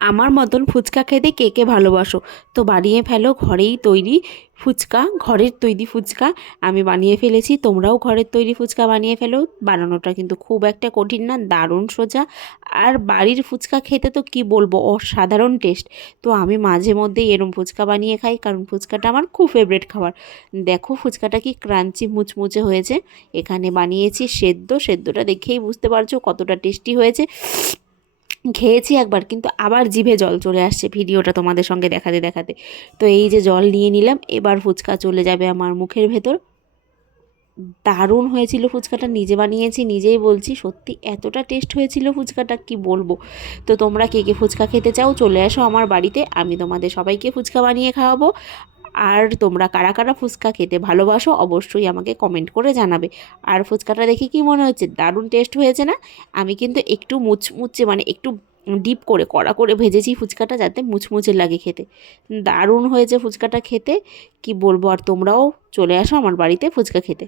আমার মতন ফুচকা খেতে কে কে ভালোবাসো তো বানিয়ে ফেলো ঘরেই তৈরি ফুচকা। ঘরের তৈরি ফুচকা আমি বানিয়ে ফেলেছি, তোমরাও ঘরের তৈরি ফুচকা বানিয়ে ফেলো। বানানোটা কিন্তু খুব একটা কঠিন না, দারুণ সোজা। আর বাড়ির ফুচকা খেতে তো কি বলবো, অসাধারণ টেস্ট। তো আমি মাঝে মধ্যেই এরম ফুচকা বানিয়ে খাই, কারণ ফুচকাটা আমার খুব ফেভারিট খাবার। দেখো ফুচকাটা কি ক্রাঞ্চি মুচমুচে হয়েছে। এখানে বানিয়েছি সেদ্ধটা দেখেই বুঝতে পারছো কতটা টেস্টি হয়েছে। খেয়েছি একবার, কিন্তু আবার জিভে জল চলে আসছে ভিডিওটা তোমাদের সঙ্গে দেখাতে দেখাতে। তো এই যে জল নিয়ে নিলাম, এবার ফুচকা চলে যাবে আমার মুখের ভেতর। দারুণ হয়েছিল ফুচকাটা, নিজে বানিয়েছি নিজেই বলছি, সত্যি এতটা টেস্ট হয়েছিল ফুচকাটা কি বলবো। তো তোমরা কে কে ফুচকা খেতে চাও চলে আসো আমার বাড়িতে, আমি তোমাদের সবাইকে ফুচকা বানিয়ে খাওয়াবো। আর তোমরা কারা কারা ফুচকা খেতে ভালোবাসো অবশ্যই আমাকে কমেন্ট করে জানাবে। আর ফুচকাটা দেখে কি মনে হচ্ছে, দারুণ টেস্ট হয়েছে না? আমি কিন্তু একটু মুচমুচে মানে একটু ডিপ করে কড়া করে ভেজেছি ফুচকাটা, যাতে মুচমুচে লাগে খেতে। দারুণ হয়েছে ফুচকাটা খেতে, কি বলবো। আর তোমরাও চলে আসো আমার বাড়িতে ফুচকা খেতে।